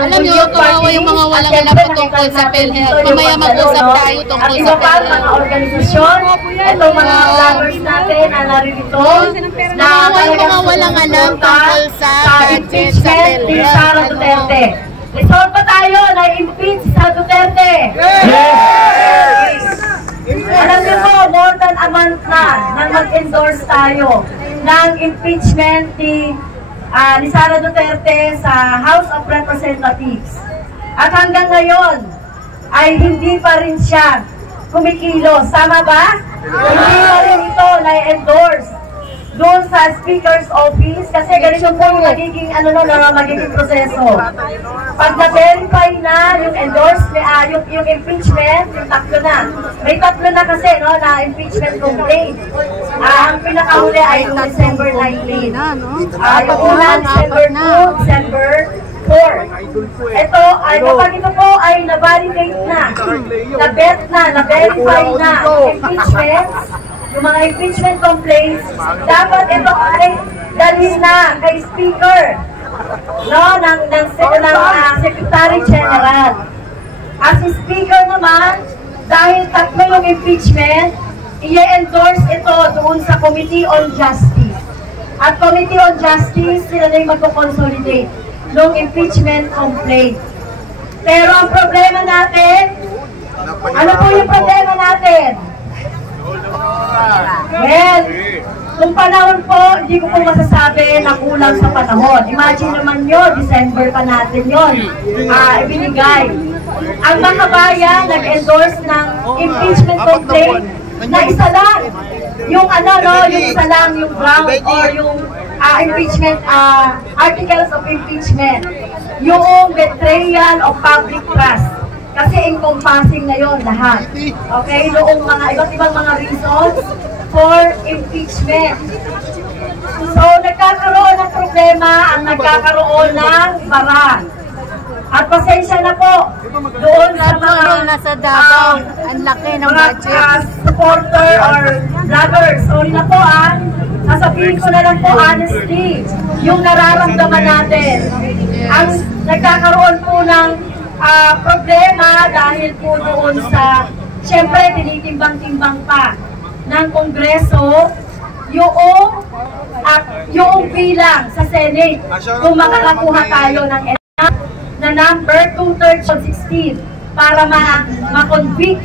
Alam niyo, kawawa yung mga walang alam po tungkol sa PhilHealth. Mamaya mag-usap tayo tungkol sa PhilHealth. Mga organisasyon, itong mga vloggers natin na naririto, na yung mga walang alam tungkol sa budget sa ni Sara Duterte. Resolve pa tayo na impeach sa Duterte. Yes! Alam niyo po, more than a month na nang mag-endorse tayo ng impeachment ni Sara Duterte sa House of Representatives. At hanggang ngayon ay hindi pa rin siya kumikilos. Tama ba? Hindi pa rin ito na-endorse doon sa Speaker's Office kasi ganito po yung magiging, magiging proseso. Pag na-verify na yung yung impeachment, yung tatlo na. May tatlo na kasi, na impeachment complaint. Ang pinakahuli ay yung December 19. Yung una, December 2, December 4. Ito, kapag ito po ay na-validate na, na-bet na, na-verify na yung impeachment, yung mga impeachment complaints, dapat ito ay dalhin na kay Speaker, ng Secretary General. As Speaker naman, dahil tatlo yung impeachment, i-endorse ito doon sa Committee on Justice. At Committee on Justice, sila na yung magko-consolidate ng impeachment complaint. Pero ang problema natin, ano po yung problema natin? Well, kung panahon po, hindi ko po masasabi na kulang sa panahon. Imagine naman nyo, December pa natin yun, ibinigay. Ang makabayan nag-endorse ng impeachment complaint na isa lang. Yung yung isa lang, yung ground or yung impeachment, articles of impeachment. Yung betrayal of public trust. Kasi encompassing na yon lahat. Okay? Noong mga iba't ibang mga reasons for impeachment. So, nagkakaroon ng problema ang nagkakaroon ng bara. At pasensya na po doon sa mga nasa Davao, ang laki ng budget. Supporter or vloggers. Sorry na po sasabihin ko na lang po honestly yung nararamdaman natin. Ang nagkakaroon po ng problema dahil po doon sa, siyempre, tinitimbang-timbang pa ng Kongreso yung bilang sa Senate kung makakakuha tayo ng na number 2/16 para ma-convict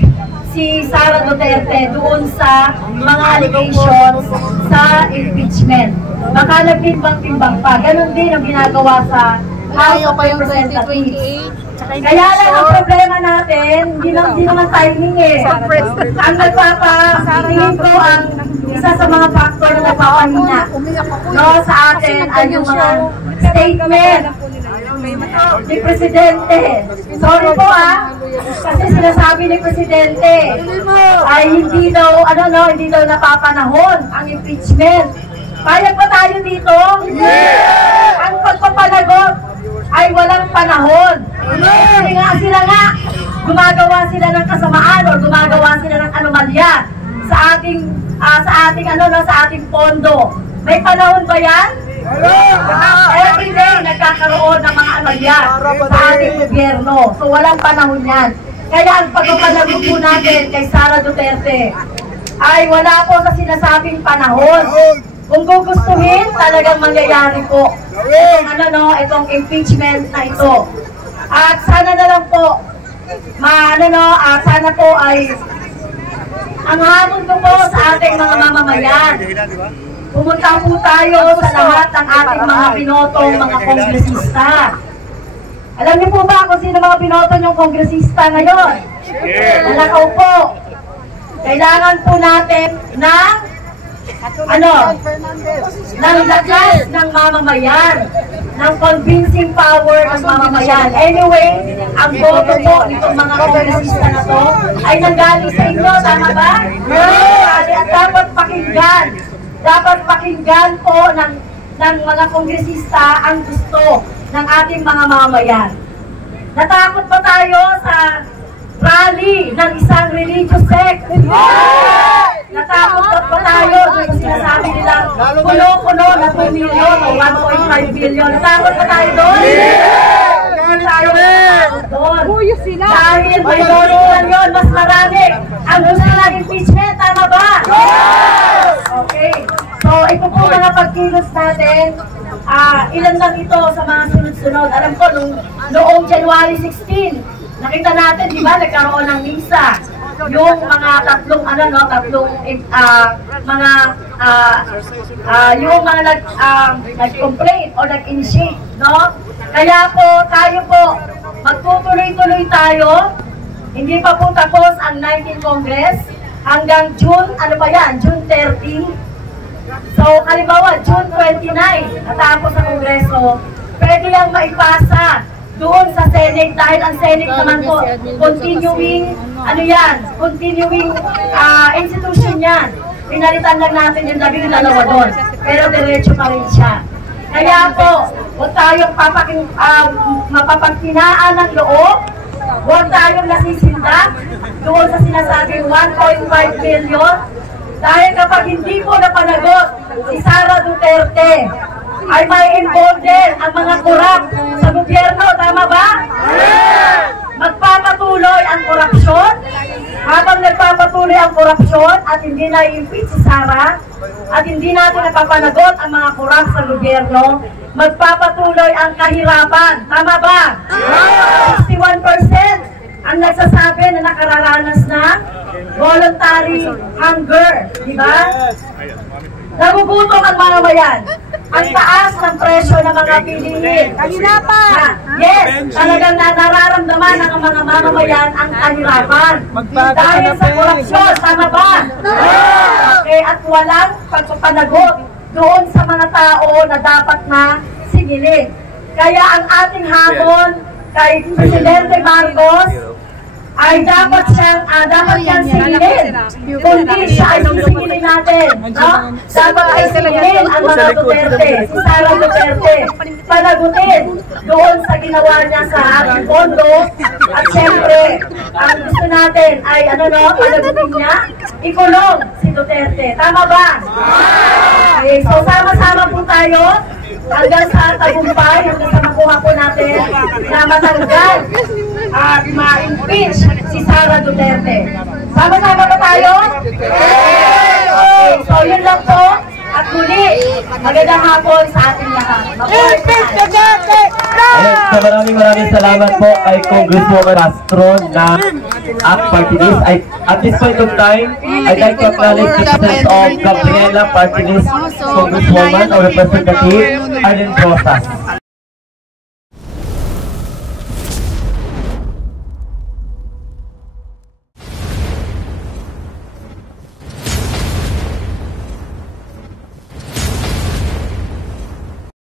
si Sara Duterte doon sa mga allegations sa impeachment. Baka nagtimbang-timbang pa. Ganon din ang ginagawa sa House of Representatives. Kaya lang ang problema natin, hindi naman timing Ang nagpapatingin ko ang isa sa mga factor na nagpapahina sa atin ay yung mga statement ni Presidente. Sorry po kasi sinasabi ni Presidente ay hindi daw napapanahon ang impeachment. Payag pa tayo dito? Ang pagpapalagot ay walang panahon. Sila nga, gumagawa sila ng kasamaan o gumagawa sila ng anomalya sa ating pondo. May panahon ba yan? Every day nagkakaroon ng mga anomalya sa ating gobyerno. So walang panahon yan. Kaya ang pagpapalagot po natin kay Sara Duterte ay wala po sa sinasabing panahon. Kung gugustuhin, talagang mangyayari po itong impeachment na ito. At sana na lang po, sana po ay ang hamon ko po sa ating mga mamamayan. Pumunta po tayo sa lahat ng ating mga binotong mga kongresista. Alam niyo po ba kung sino mga binoto niyong kongresista ngayon? Nalakaw po. Kailangan po natin ng lakas ng mamamayan, ng convincing power ng mamamayan. Anyway, ang boto po nitong mga kongresista na to ay nanggaling sa inyo, tama ba? At dapat pakinggan po ng mga kongresista ang gusto ng ating mga mamamayan. Natakot ba tayo sa rally ng isang religious sect? Natakot ba tayo kung sinasabi nilang puno-puno na 2 million o 1.5 billion? Natakot ba tayo doon? tayo doon. Dahil minority lang yun, mas marami. Ang gusto lang impeachment, tama ba? Okay. So, ito po mga pagkilos natin. Ilan lang ito sa mga sunod-sunod. Alam ko, noong January 16, nakita natin, di ba, nagkaroon ng misa. Yung mga tatlong nag-complain o nag-initiate, no? Kaya po, tayo po, magtutuloy-tuloy tayo. Hindi pa po tapos ang 19th Congress. Hanggang June, ano ba yan? June 30. So, halimbawa, June 29, natapos ang Kongreso, pwede lang maipasa doon sa Senate dahil ang Senate naman po, continuing, continuing institution yan. Pinalitan lang natin yung 12 doon, pero diretso pa rin siya. Kaya po, huwag tayong mapapagkinaan ng loob, huwag tayong nasisindak doon sa sinasabing 1.5 billion. Dahil kapag hindi po napanagot si Sara Duterte, ay may involved din ang mga korap sa gobyerno, tama ba? Magpapatuloy ang korupsyon. Habang nagpapatuloy ang korupsyon at hindi na-impeach si Sara, at hindi natin napapanagot ang mga korap sa gobyerno, magpapatuloy ang kahirapan, tama ba? 61% ang nagsasabi na nakararanas ng voluntary hunger, di ba? Nagugutom ang mga bayan. Ang taas ng presyo ng mga bilihin. Kahirapan! Yes, talagang nararamdaman ng mga mamamayan ang kahirapan. Dahil sa korupsyon, tama ba? Okay, at walang pagpapanagot doon sa mga tao na dapat na sigilin. Kaya ang ating hamon kay Presidente Marcos ay dapat niyang sigilin. Kundi siya ay sisigilin natin. No? Dapat ay sigilin ang mga Duterte, si Sara Duterte. Panagutin doon sa ginawa niya sa ating pondo. At siyempre, ang gusto natin ay panagutin niya, ikulong si Duterte. Tama ba? Okay, so sama-sama po tayo hanggang sa tagumpay, hanggang sa makuha po natin na matanggal at ma-impeach si Sara Duterte. Sama-sama ba tayo? Okay, so yun lang po. At muli, magandang hapon sa ating lahat. So maraming salamat po kay Congresswoman Castro na ACT Party List. At this point of time, I'd like to acknowledge the presence of Gabriela Party List Congresswoman or Representative Arlen Rosas.